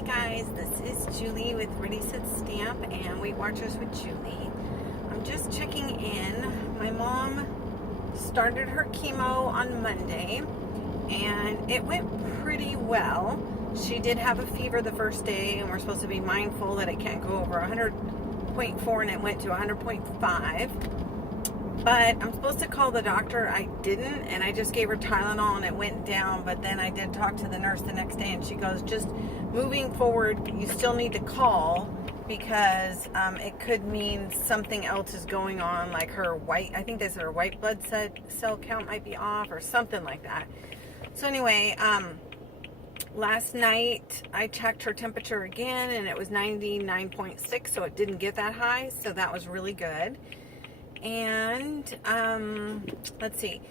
Hi guys, this is Julie with Ready Set Stamp and Weight Watchers with Julie. I'm just checking in. My mom started her chemo on Monday and it went pretty well. She did have a fever the first day and we're supposed to be mindful that it can't go over 100.4 and it went to 100.5. But I'm supposed to call the doctor. I didn't, and I just gave her Tylenol and it went down. But then I did talk to the nurse the next day and she goes, just moving forward, you still need to call because it could mean something else is going on, like her white, I think they said her white blood cell count might be off or something like that. So anyway, last night I checked her temperature again and it was 99.6, so it didn't get that high. So that was really good. And let's see,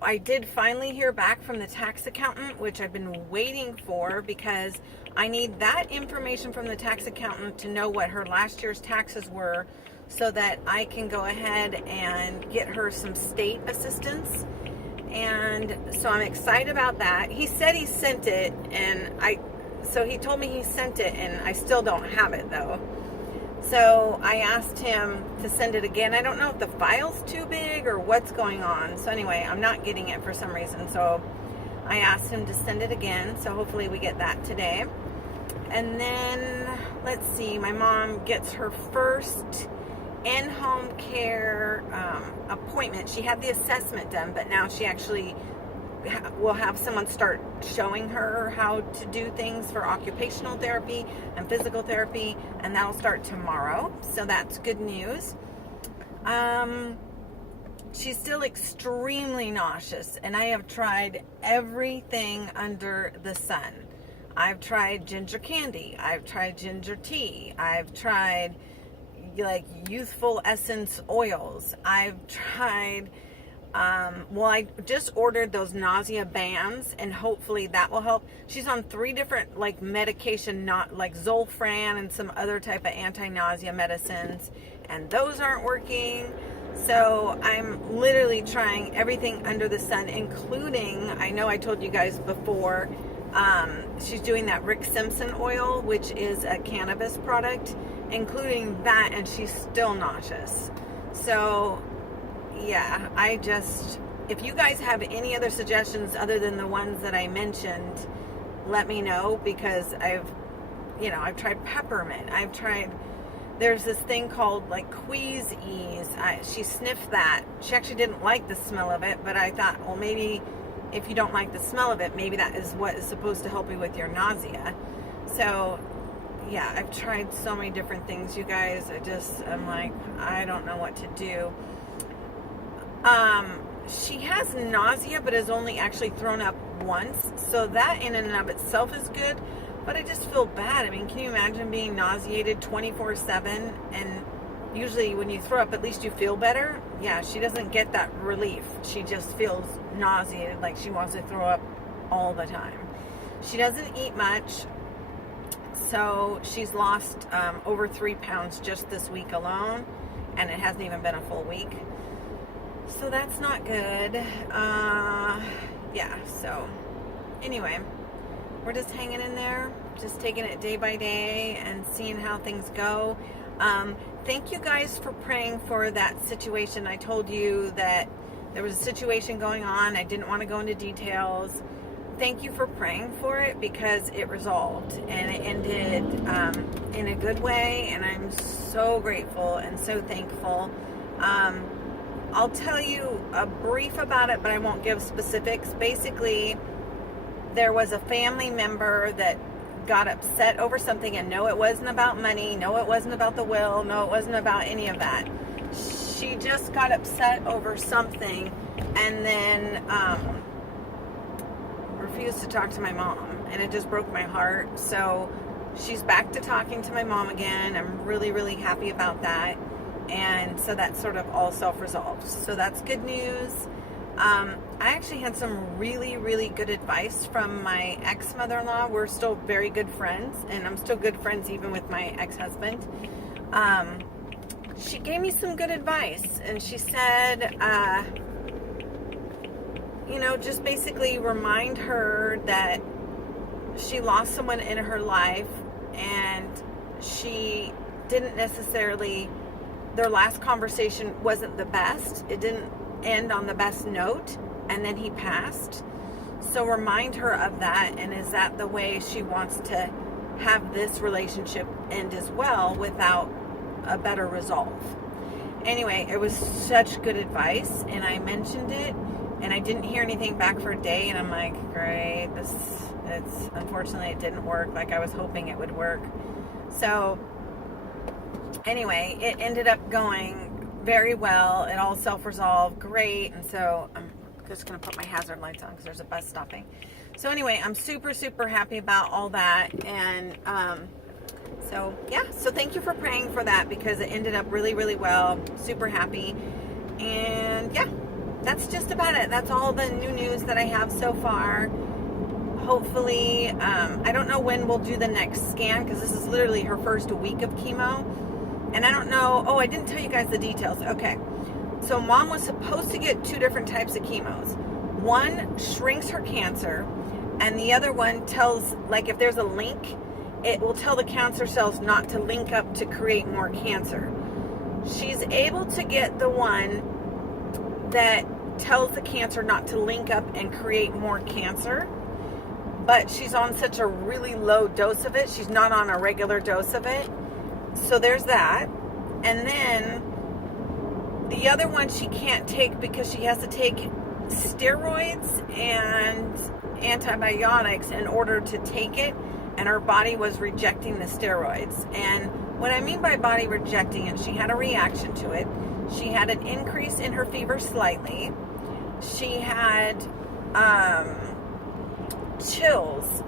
I did finally hear back from the tax accountant, which I've been waiting for because I need that information from the tax accountant to know what her last year's taxes were so that I can go ahead and get her some state assistance. And so I'm excited about that. He said he sent it, and so he told me he sent it, and I still don't have it though. So I asked him to send it again. I don't know if the file's too big or what's going on. So anyway, I'm not getting it for some reason. So I asked him to send it again. So hopefully we get that today. And then, let's see, my mom gets her first in-home care appointment. She had the assessment done, but now she actually will have someone start showing her how to do things for occupational therapy and physical therapy, and that'll start tomorrow. So that's good news. She's still extremely nauseous, and I have tried everything under the sun. I've tried ginger candy. I've tried ginger tea. I've tried like youthful essence oils. I've tried I just ordered those nausea bands and hopefully that will help. She's on 3 different like medication, not like Zolfran and some other type of anti-nausea medicines, and those aren't working. So I'm literally trying everything under the sun, including, I know I told you guys before, she's doing that Rick Simpson oil, which is a cannabis product, including that, and she's still nauseous. So yeah, if you guys have any other suggestions other than the ones that I mentioned, let me know, because I've tried peppermint. There's this thing called like Queeze Ease. She sniffed that. She actually didn't like the smell of it, but I thought, well, maybe if you don't like the smell of it, maybe that is what is supposed to help you with your nausea. So yeah, I've tried so many different things, you guys. I'm like, I don't know what to do. She has nausea, but has only actually thrown up once. So that in and of itself is good, but I just feel bad. I mean, can you imagine being nauseated 24/7? And usually when you throw up, at least you feel better. Yeah, she doesn't get that relief. She just feels nauseated, like she wants to throw up all the time. She doesn't eat much. So she's lost over 3 pounds just this week alone, and it hasn't even been a full week. So that's not good. Yeah, so anyway, we're just hanging in there, just taking it day by day and seeing how things go. Thank you guys for praying for that situation. I told you that there was a situation going on. I didn't want to go into details. Thank you for praying for it, because it resolved and it ended in a good way, and I'm so grateful and so thankful. I'll tell you a brief about it, but I won't give specifics. Basically, there was a family member that got upset over something, and no, it wasn't about money. No, it wasn't about the will. No, it wasn't about any of that. She just got upset over something and then refused to talk to my mom, and it just broke my heart. So she's back to talking to my mom again. I'm really, really happy about that. And so that's sort of all self-resolved. So that's good news. I actually had some really, really good advice from my ex-mother-in-law. We're still very good friends, and I'm still good friends even with my ex-husband. She gave me some good advice, and she said, just basically remind her that she lost someone in her life, and she didn't necessarily, their last conversation wasn't the best. It didn't end on the best note, and then he passed. So remind her of that, and is that the way she wants to have this relationship end as well without a better resolve? Anyway, it was such good advice, and I mentioned it, and I didn't hear anything back for a day, and I'm like, great, unfortunately it didn't work like I was hoping it would work. So anyway, it ended up going very well. It all self-resolved, great. And so I'm just going to put my hazard lights on because there's a bus stopping. So anyway, I'm super, super happy about all that. And so, yeah. So thank you for praying for that, because it ended up really, really well. Super happy. And yeah, that's just about it. That's all the new news that I have so far. Hopefully, I don't know when we'll do the next scan, because this is literally her first week of chemo. And I don't know, I didn't tell you guys the details. Okay, so mom was supposed to get 2 different types of chemos. One shrinks her cancer, and the other one tells, like, if there's a link, it will tell the cancer cells not to link up to create more cancer. She's able to get the one that tells the cancer not to link up and create more cancer, but she's on such a really low dose of it. She's not on a regular dose of it. So there's that. And then the other one she can't take because she has to take steroids and antibiotics in order to take it, and her body was rejecting the steroids. And what I mean by body rejecting it, she had a reaction to it. She had an increase in her fever slightly. She had chills,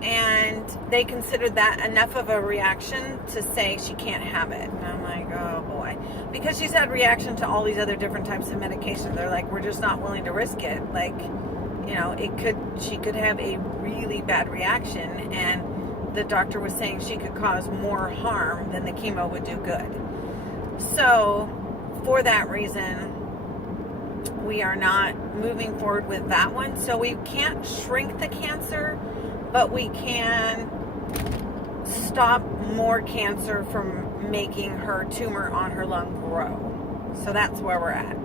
and they considered that enough of a reaction to say she can't have it. And I'm like, oh boy, because she's had reaction to all these other different types of medications. They're like, we're just not willing to risk it. Like, you know, she could have a really bad reaction, and the doctor was saying she could cause more harm than the chemo would do good. So for that reason, we are not moving forward with that one. So we can't shrink the cancer, but we can stop more cancer from making her tumor on her lung grow. So that's where we're at.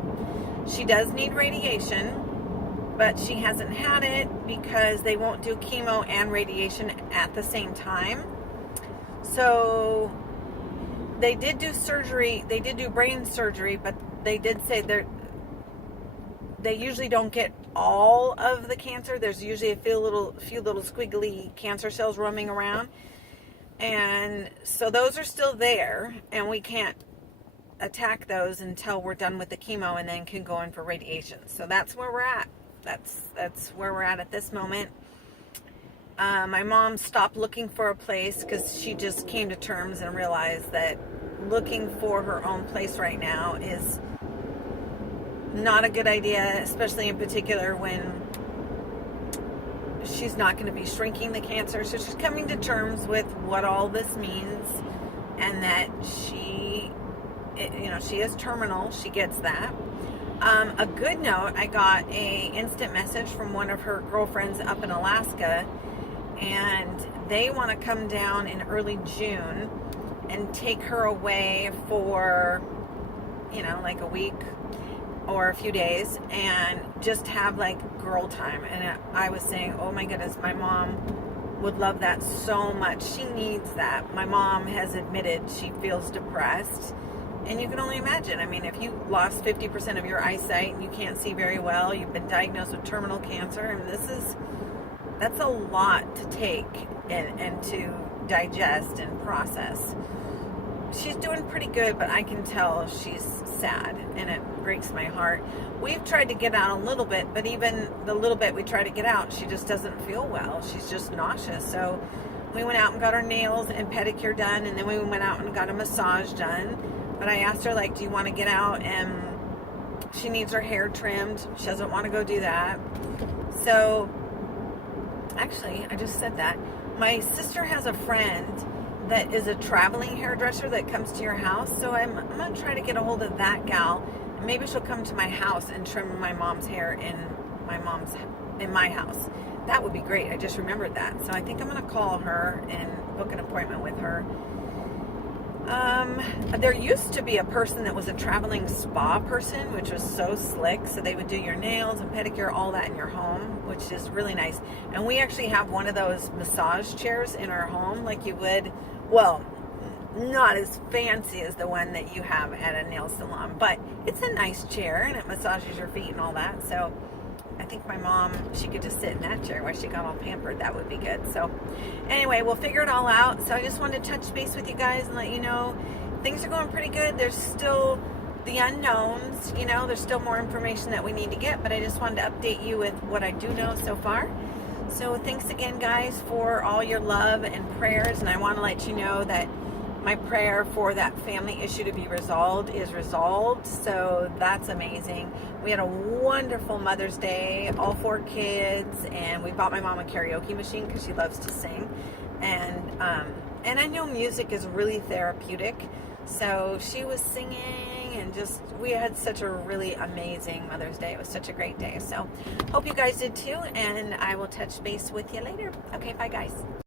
She does need radiation, but she hasn't had it because they won't do chemo and radiation at the same time. So they did do surgery. They did do brain surgery, but they did say they usually don't get all of the cancer. There's usually a few little squiggly cancer cells roaming around. And so those are still there, and we can't attack those until we're done with the chemo and then can go in for radiation. So that's where we're at. That's where we're at this moment. My mom stopped looking for a place because she just came to terms and realized that looking for her own place right now is not a good idea, especially in particular when she's not going to be shrinking the cancer. So she's coming to terms with what all this means, and that she is terminal. She gets that. A good note, I got a instant message from one of her girlfriends up in Alaska, and they want to come down in early June and take her away for, like a week or a few days, and just have like girl time. And I was saying, oh my goodness, my mom would love that so much. She needs that. My mom has admitted she feels depressed. And you can only imagine. I mean, if you lost 50% of your eyesight and you can't see very well, you've been diagnosed with terminal cancer, and that's a lot to take and to digest and process. She's doing pretty good, but I can tell she's sad, and it breaks my heart. We've tried to get out a little bit, but even the little bit we try to get out, she just doesn't feel well. She's just nauseous. So we went out and got her nails and pedicure done, and then we went out and got a massage done. But I asked her, like, do you want to get out? And she needs her hair trimmed. She doesn't want to go do that. So, actually, I just said that. My sister has a friend that is a traveling hairdresser that comes to your house. So I'm going to try to get a hold of that gal. And maybe she'll come to my house and trim my mom's hair in my house. that would be great. I just remembered that. So I think I'm going to call her and book an appointment with her. There used to be a person that was a traveling spa person, which was so slick. So they would do your nails and pedicure, all that in your home, which is really nice. And we actually have one of those massage chairs in our home, like you would, well, not as fancy as the one that you have at a nail salon, but it's a nice chair and it massages your feet and all that. So I think my mom, she could just sit in that chair while she got all pampered. That would be good. So anyway, we'll figure it all out. So I just wanted to touch base with you guys and let you know things are going pretty good. There's still the unknowns, you know, there's still more information that we need to get, but I just wanted to update you with what I do know so far. So thanks again, guys, for all your love and prayers. And I want to let you know that my prayer for that family issue to be resolved is resolved. So that's amazing. We had a wonderful Mother's Day, all 4 kids, and we bought my mom a karaoke machine because she loves to sing. And I know music is really therapeutic. So she was singing and just, we had such a really amazing Mother's Day. It was such a great day. So hope you guys did too. And I will touch base with you later. Okay, bye guys.